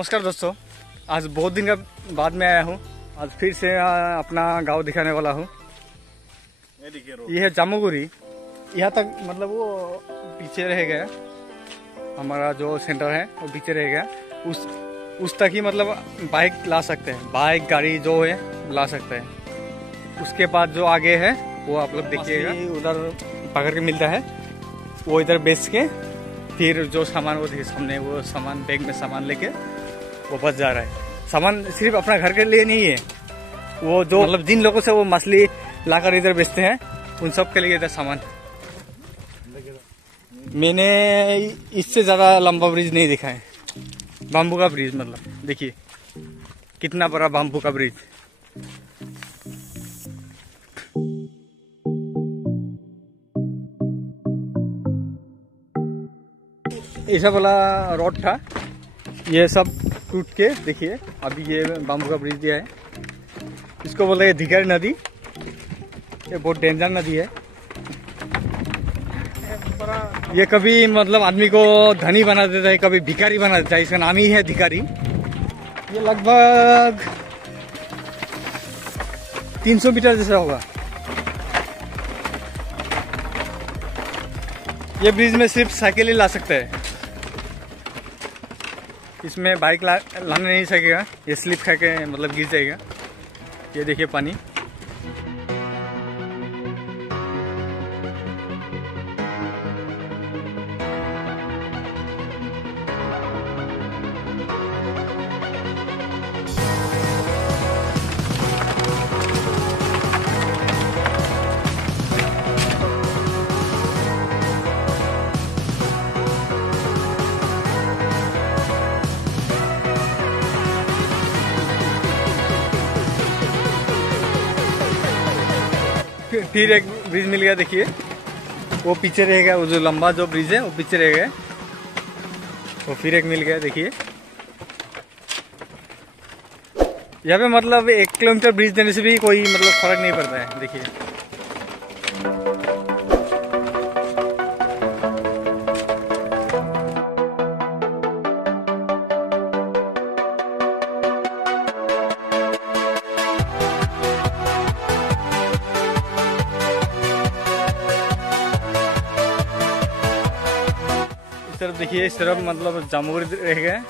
नमस्कार दोस्तों, आज बहुत दिन का बाद में आया हूँ। आज फिर से अपना गांव दिखाने वाला हूँ। ये है जामुगुरी। यहाँ तक मतलब वो पीछे रह गया, हमारा जो सेंटर है वो पीछे रह गया। उस तक ही मतलब बाइक ला सकते हैं, बाइक गाड़ी जो है ला सकते हैं। उसके बाद जो आगे है वो आप लोग देखिएगा, उधर पकड़ के मिलता है, वो इधर बेच के फिर जो सामान वो देखिए सामने, वो सामान बैग में सामान लेके वो बच जा रहा है। सामान सिर्फ अपना घर के लिए नहीं है, वो जो मतलब जिन लोगों से वो मछली लाकर इधर बेचते हैं उन सब के लिए इधर सामान। मैंने इससे ज़्यादा लंबा ब्रिज नहीं देखा है, बाम्बू का ब्रिज। मतलब देखिए कितना बड़ा बाम्बू का ब्रिज। ऐसा वाला रोड था, ये सब टूट के देखिए अभी ये बाम्बू का ब्रिज दिया है। इसको बोलते हैं धिकारी नदी। ये बहुत डेंजर नदी है। ये कभी मतलब आदमी को धनी बना देता है, कभी भिखारी बना देता है। इसका नाम ही है धिकारी। ये लगभग 300 मीटर जैसा होगा। ये ब्रिज में सिर्फ साइकिल ही ला सकते हैं, इसमें बाइक लाने नहीं सकेगा। ये स्लिप खा के मतलब गिर जाएगा। ये देखिए पानी। फिर एक ब्रिज मिल गया, देखिए वो पीछे रह गया। वो जो लंबा जो ब्रिज है वो पीछे रह गया। वो फिर एक मिल गया, देखिए यहाँ पे मतलब 1 किलोमीटर ब्रिज देने से भी कोई मतलब फर्क नहीं पड़ता है। देखिए इस तरफ देखिए, इस तरफ मतलब जामुगुरी रह गए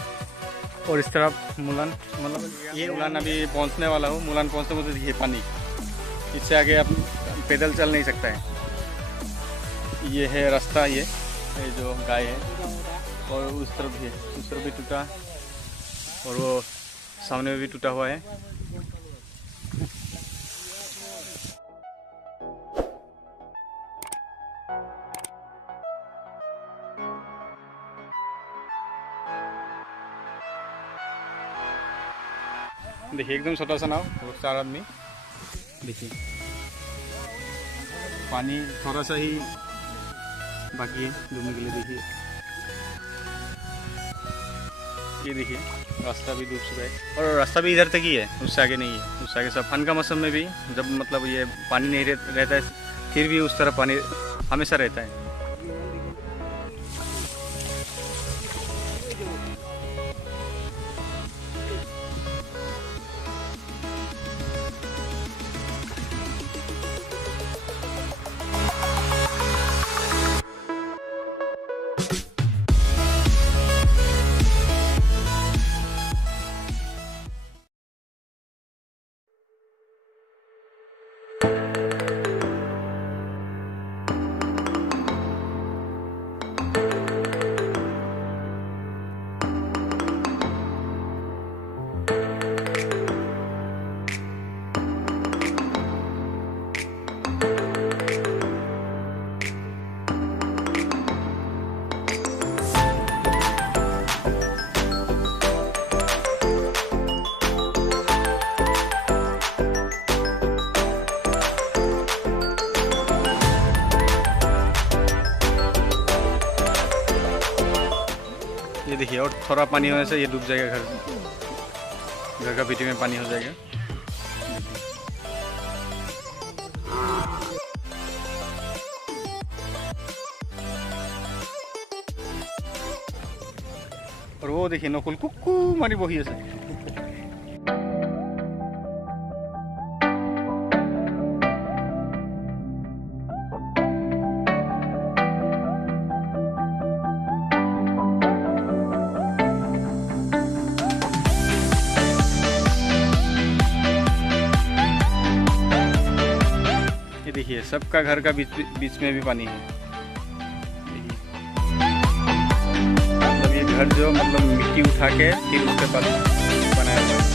और इस तरफ मुलान। मतलब ये मुलान अभी पहुंचने वाला हूँ। मुलान पहुंचते मुझे देखिए पानी, इससे आगे आप पैदल चल नहीं सकता है। ये है रास्ता, ये जो गाय है। और उस तरफ भी, उस तरफ भी टूटा और वो सामने भी टूटा हुआ है। देखिए एकदम छोटा सा नाव, 4 आदमी। देखिए पानी थोड़ा सा ही बाकी है डूबने के लिए। देखिए ये देखिए रास्ता भी डूब चुका है और रास्ता भी इधर तक ही है, उससे आगे नहीं है। उससे आगे सब फन का मौसम में भी जब मतलब ये पानी नहीं रहता है, फिर भी उस तरह पानी हमेशा रहता है। ये देखिए और थोड़ा पानी होने से ये डूब जाएगा। घर का पीठी में पानी हो जाएगा। और वो देखिए नकुल कुक्कू मारी बही আছে। ये देखिए सबका घर का बीच में भी पानी है। मतलब ये घर जो मतलब मिट्टी उठा के फिर उसके बाद बनाया हुआ है।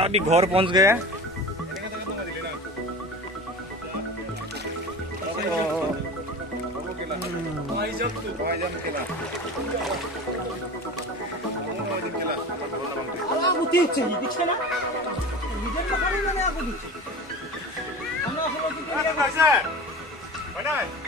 अभी घर पहुंच गए। aku